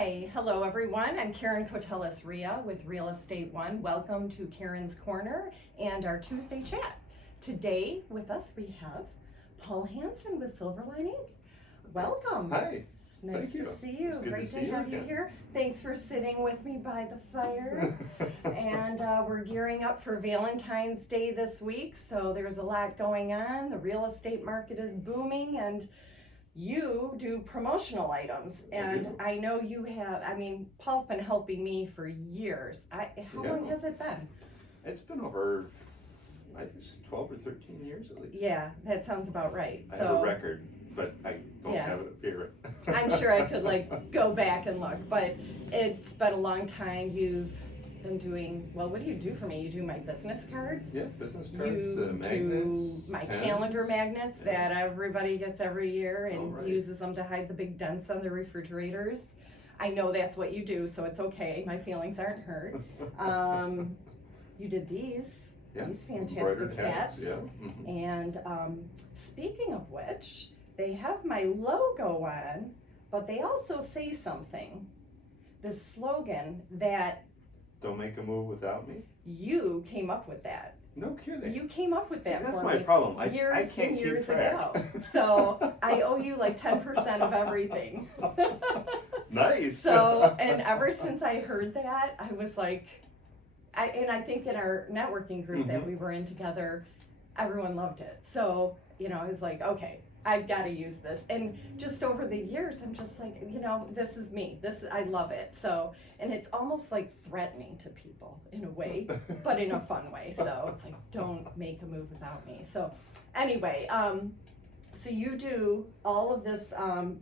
Hi, hello everyone. I'm Caron Koteles Riha with Real Estate One. Welcome to Caron's Corner and our Tuesday chat. Today with us we have Paul Hansen with SilverlineInk. Welcome. Hi. Nice Thank to you. see you. It's good Great to to see you have you again. here. Thanks for sitting with me by the fire. And we're gearing up for Valentine's Day this week, so there's a lot going on. The real estate market is booming, and you do promotional items, and I know you have. Paul's been helping me for years. How long has it been? It's been over, I think it's 12 or 13 years at least. Yeah, that sounds about right. I have a record, but I don't have it up here. I'm sure I could go back and look, but it's been a long time. You've been doing, well, what do you do for me? You do my business cards? Yeah, business cards, you magnets, do my pens. calendar magnets that everybody gets every year and uses them to hide the big dents on the refrigerators. I know that's what you do, so it's okay. My feelings aren't hurt. You did these fantastic hats. Yeah. And speaking of which, they have my logo on, but they also say something. This slogan that Don't make a move without me? you came up with that. No kidding. You came up with that. See, that's for my me problem. I years can't and keep years track. ago. So I owe you like 10% of everything. Nice. So, and ever since I heard that, I was like, I think in our networking group that we were in together, everyone loved it. So, I was like, okay, I've got to use this. And just over the years, I'm just like, this is me. I love it. So, and it's almost like threatening to people in a way, but in a fun way. So it's like, don't make a move without me. So anyway, so you do all of this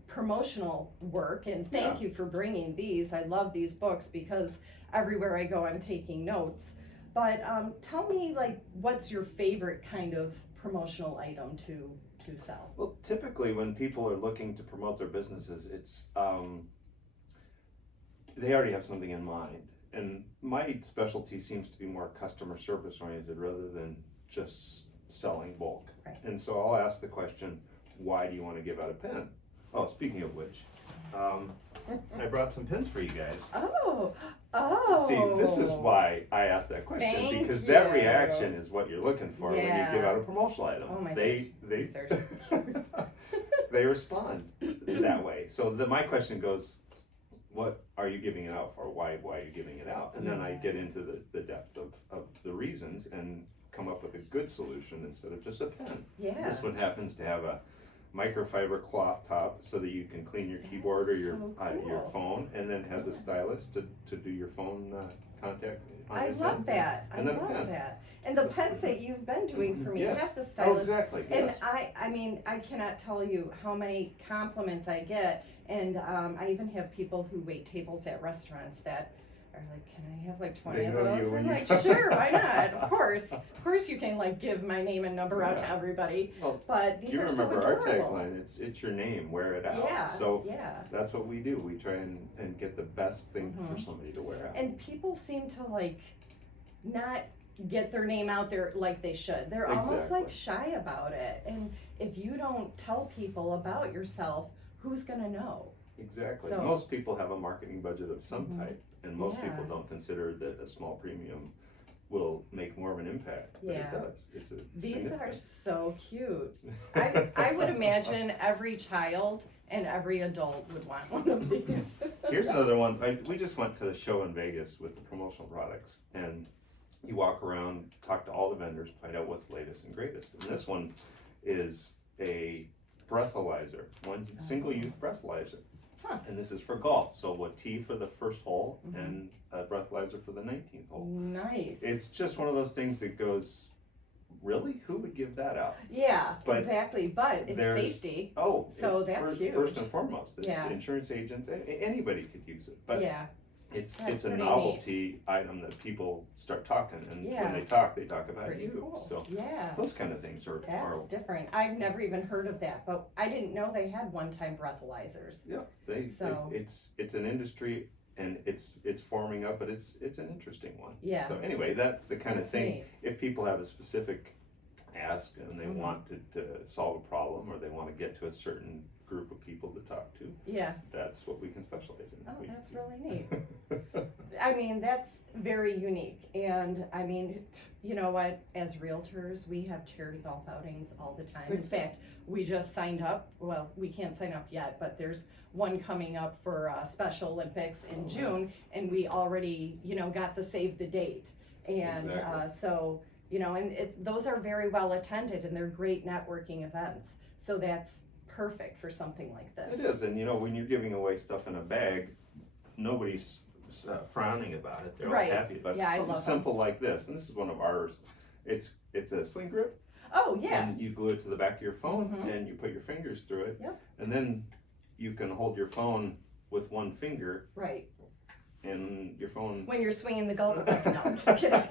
promotional work, and thank you for bringing these. I love these books because everywhere I go, I'm taking notes. But tell me, what's your favorite kind of promotional item to sell? Well, typically when people are looking to promote their businesses, it's they already have something in mind. And my specialty seems to be more customer service oriented rather than just selling bulk. Right. And so I'll ask the question, why do you want to give out a pen? Oh, speaking of which, I brought some pens for you guys. Oh. See, this is why I asked that question, Thank because you. that reaction is what you're looking for when you give out a promotional item. Oh my they These are so cute. they respond that way. So my question goes, what are you giving it out for? Why are you giving it out? And then I get into the depth of the reasons and come up with a good solution instead of just a pen. Yeah. This one happens to have a microfiber cloth top so that you can clean your keyboard or your phone, and then has a stylus to do your phone contact on I this love end. that. And I then a love pen. that. And the pens that you've been doing for me, Yes. have the Oh, stylus. exactly. And Yes. I cannot tell you how many compliments I get, and I even have people who wait tables at restaurants that are like, can I have like 20 They of know those? you I'm when you like, come. sure, why not? Of course you can give my name and number out to Yeah. everybody. Well, But these you are so remember our adorable. tagline, it's your name, wear it out. Yeah, So yeah. that's what we do. We try and get the best thing for somebody to wear out. And people seem to not get their name out there like they should. They're almost shy about it. And if you don't tell people about yourself, who's gonna know? Exactly. So- Most people have a marketing budget of some type, and most people Yeah. don't consider that a small premium will make more of an impact, but Yeah. it does. It's a These are significant. so cute. I would imagine every child and every adult would want one of these. Here's another one. We just went to the show in Vegas with the promotional products, and you walk around, talk to all the vendors, find out what's latest and greatest. And this one is a breathalyzer, one single-use breathalyzer. Huh. And this is for golf. So a tee for the first hole and a breathalyzer for the 19th hole. Nice. It's just one of those things that goes, really? Who would give that out? Yeah, But exactly. But it's there's- safety. Oh, So that's first, huge. First and foremost, the Yeah. insurance agents, anybody could use it. But Yeah. it's That's a pretty novelty item that people start talking, and Yeah. when they talk about Pretty you. cool. So Yeah. those kind of things are That's different. I've never even heard of that, but I didn't know they had one-time breathalyzers. yeah. It's an industry, and it's forming up, but it's an interesting one. Yeah. So anyway, that's the kind of That's thing. neat. If people have a specific ask and they want to solve a problem, or they want to get to a certain group of people to talk to, Yeah. that's what we can specialize in. Oh, that's really neat. I mean, that's very unique. And I mean, you know what? As realtors, we have charity golf outings all the time. In fact, we just signed up. Well, we can't sign up yet, but there's one coming up for Special Olympics in June, and we already, you know, got the save the date. And so, you know, and those are very well attended, and they're great networking events. So that's perfect for something like this. It is, and you know, when you're giving away stuff in a bag, nobody's frowning about it. They're all happy about it. Something simple like this, and this is one of ours. It's a sling grip. Oh yeah. And you glue it to the back of your phone, and you put your fingers through it. Yep. And then you can hold your phone with one finger. Right. And your phone. When you're swinging the golf club. No, I'm just kidding.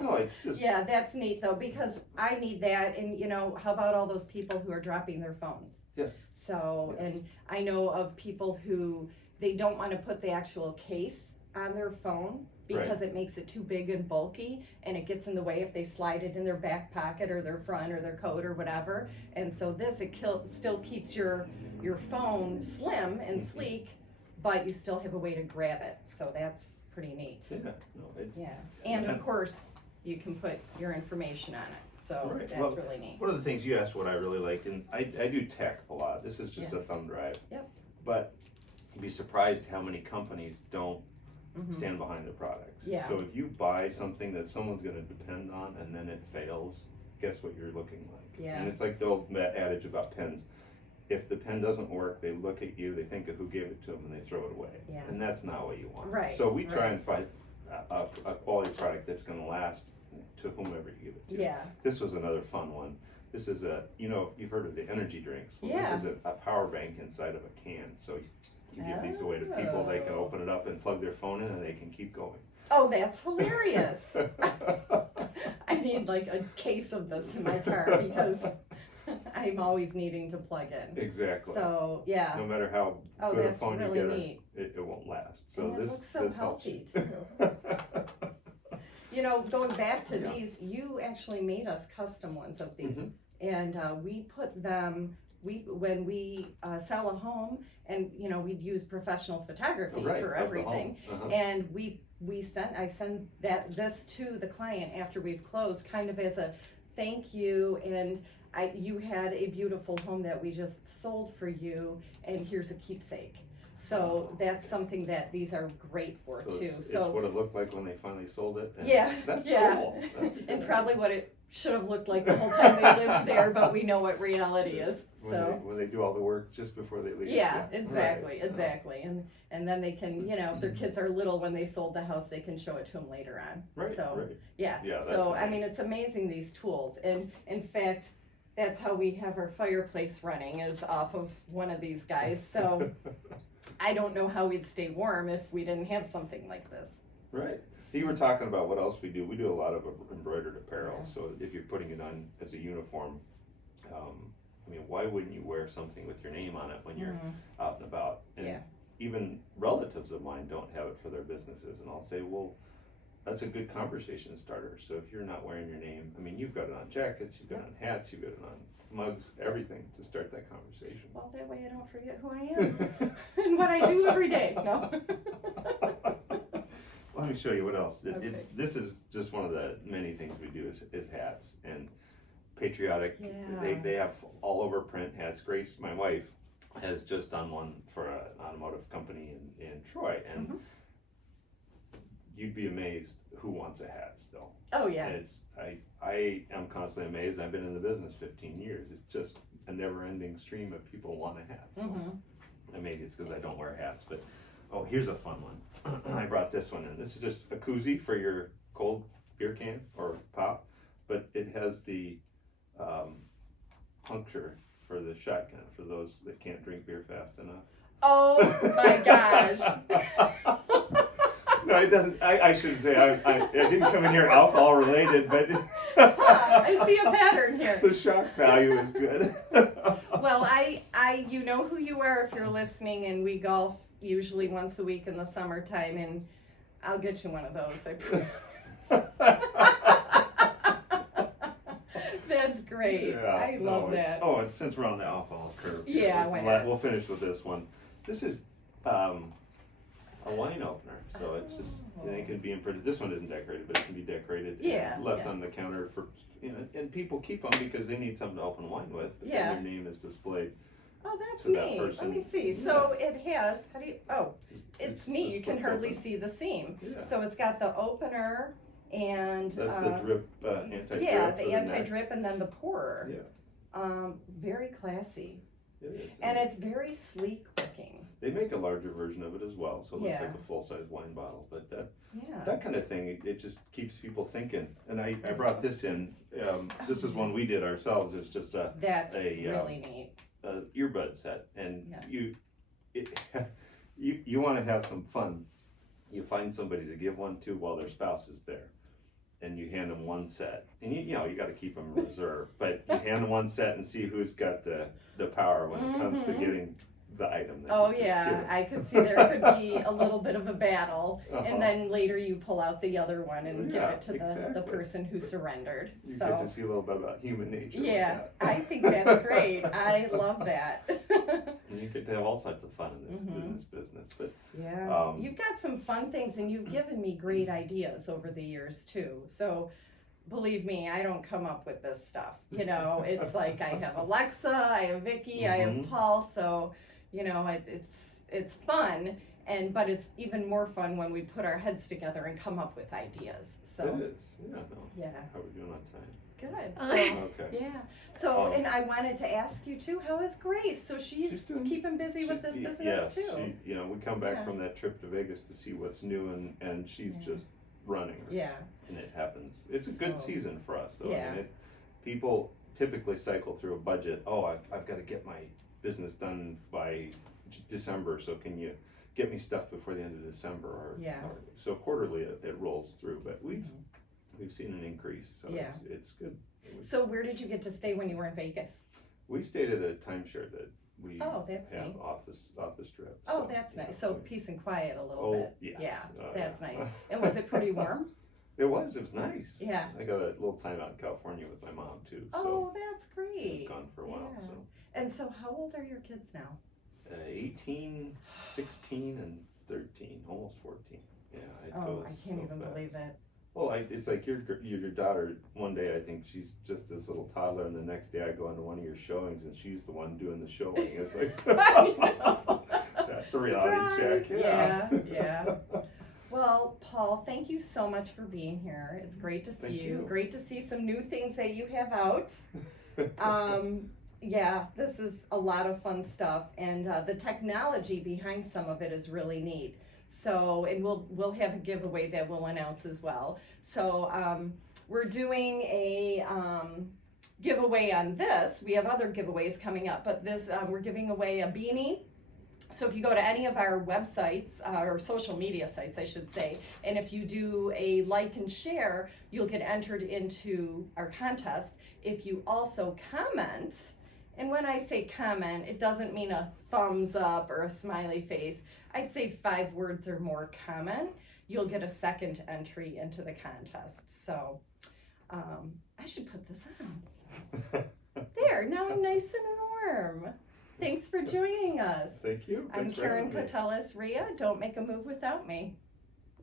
No, it's just. Yeah, that's neat though, because I need that, and you know, how about all those people who are dropping their phones? Yes. So, and I know of people who they don't want to put the actual case on their phone because it makes it too big and bulky, and it gets in the way if they slide it in their back pocket or their front or their coat or whatever. And so this, it still keeps your phone slim and sleek, but you still have a way to grab it. So that's pretty neat. Yeah. No, it's. Yeah. And of course, you can put your information on it. So that's really neat. One of the things you asked what I really like, and I do tech a lot. This is just a thumb drive. Yep. But you'd be surprised how many companies don't stand behind their products. Yeah. So if you buy something that someone's going to depend on and then it fails, guess what you're looking like? Yeah. And it's like the old adage about pens. If the pen doesn't work, they look at you, they think of who gave it to them, and they throw it away. Yeah. And that's not what you want. Right. So we try and find a quality product that's going to last to whomever you give it to. Yeah. This was another fun one. This is you know, you've heard of the energy drinks. Well, Yeah. This is a power bank inside of a can. So you give these away to people, they can open it up and plug their phone in, and they can keep going. Oh, that's hilarious. I need like a case of this in my car because I'm always needing to plug in. Exactly. So, yeah. No matter how good a phone really you get, neat. It won't last. So And this it looks so this healthy helps. too. You know, going back to these, you actually made us custom ones of these, and we put them. When we sell a home, and you know, we'd use professional photography for everything, and I send this to the client after we've closed, kind of as a thank you, and you had a beautiful home that we just sold for you, and here's a keepsake. So that's something that these are great for too. It's what it looked like when they finally sold it. And that's yeah. cool. And probably what it should have looked like the whole time they lived there, but we know what reality is. So when they do all the work just before they leave. Yeah, exactly. And then they can, you know, if their kids are little when they sold the house, they can show it to them later on. Yeah. So nice. I mean, it's amazing, these tools, and in fact, that's how we have our fireplace running, is off of one of these guys. So I don't know how we'd stay warm if we didn't have something like this. Right. You were talking about what else we do. We do a lot of embroidered apparel. Yeah. So if you're putting it on as a uniform, I mean, why wouldn't you wear something with your name on it when you're out and about? And even relatives of mine don't have it for their businesses. And I'll say, well, that's a good conversation starter. So if you're not wearing your name, I mean, you've got it on jackets, you've got it on hats, you've got it on mugs, everything to start that conversation. Well, that way I don't forget who I am and what I do every day. No. Let me show you what else. This is just one of the many things we do is hats and patriotic. Yeah. They have all over print hats. Grace, my wife, has just done one for an automotive company in Troy, and you'd be amazed who wants a hat still. Oh yeah. And I am constantly amazed. I've been in the business 15 years. It's just a never-ending stream of people want a hat. So and maybe it's because I don't wear hats, but here's a fun one. I brought this one in. This is just a koozie for your cold beer can or pop, but it has the puncture for the shotgun for those that can't drink beer fast enough. Oh my gosh. No, it doesn't. I should say I didn't come in here alcohol related, but I see a pattern here. The shock value is good. Well, you know who you are if you're listening, and we golf usually once a week in the summertime, and I'll get you one of those. I promise. That's great. great. I love that. And since we're on the alcohol curve, Yeah, why not? we'll finish with this one. This is a wine opener, so it's just, it can be imprinted. This one isn't decorated, but it can be decorated and left on the counter for, and people keep them because they need something to open wine with, but then your name is displayed. Oh, that's to that neat. person. Let me see. So it has, it's neat. You can hardly see the seam. Yeah. So it's got the opener and. That's the drip, anti-drip. Yeah, the anti-drip and then the pourer. Yeah. Very classy. It is. And it's very sleek looking. They make a larger version of it as well, so it looks Yeah. like a full-size wine bottle. But Yeah. that kind of thing, it just keeps people thinking. And I brought this in. This is one we did ourselves. It's just That's really neat. Earbud set, and you want to have some fun. You find somebody to give one to while their spouse is there, and you hand them one set, and you got to keep them in reserve, but you hand them one set and see who's got the power when it comes to getting the item. That I could see there could be a little bit of a battle, and then later you pull out the other one and give it to the person who surrendered. You get to see a little bit about human nature. Yeah, I think that's great. I love that. And you could have all sorts of fun in this business, but you've got some fun things, and you've given me great ideas over the years too. So believe me, I don't come up with this stuff. It's like I have Alexa, I have Vicky, I have Paul. So it's fun, but it's even more fun when we put our heads together and come up with ideas. So it is. Yeah. How are we doing on time? Good. Okay. Yeah. So, and I wanted to ask you too, how is Grace? So she's keeping busy with this business too. We come back from that trip to Vegas to see what's new, and she's just running. Yeah. And it happens. It's a good season for us, though. Yeah. I mean, people typically cycle through a budget. I've got to get my business done by December, so can you get me stuff before the end of December? So quarterly it rolls through, but we've seen an increase, so it's good. So where did you get to stay when you were in Vegas? We stayed at a timeshare that we that's have neat. off the strip. Oh, that's nice. So peace and quiet a little bit. Yes. Yeah, that's nice. And was it pretty warm? It was nice. Yeah. I got a little time out in California with my mom too. Oh, that's great. It's gone for a while. Yeah. So. And so how old are your kids now? 18, 16, and 13, almost 14. Yeah, it goes I can't even believe it. Well, it's like your daughter. One day I think she's just this little toddler, and the next day I go into one of your showings, and she's the one doing the showing. It's like I know. That's a reality check. Yeah. Well, Paul, thank you so much for being here. It's great to see you. Great to see some new things that you have out. This is a lot of fun stuff, and the technology behind some of it is really neat. So, and we'll have a giveaway that we'll announce as well. So we're doing a giveaway on this. We have other giveaways coming up, but this we're giving away a beanie. So if you go to any of our websites, or social media sites, I should say, and if you do a like and share, you'll get entered into our contest. If you also comment, and when I say comment, it doesn't mean a thumbs up or a smiley face. I'd say 5 words or more comment. You'll get a second entry into the contest. So I should put this on. So. There, now I'm nice and warm. Thanks for joining us. Thank you. I'm Caron, Koteles, Riha. Don't make a move without me.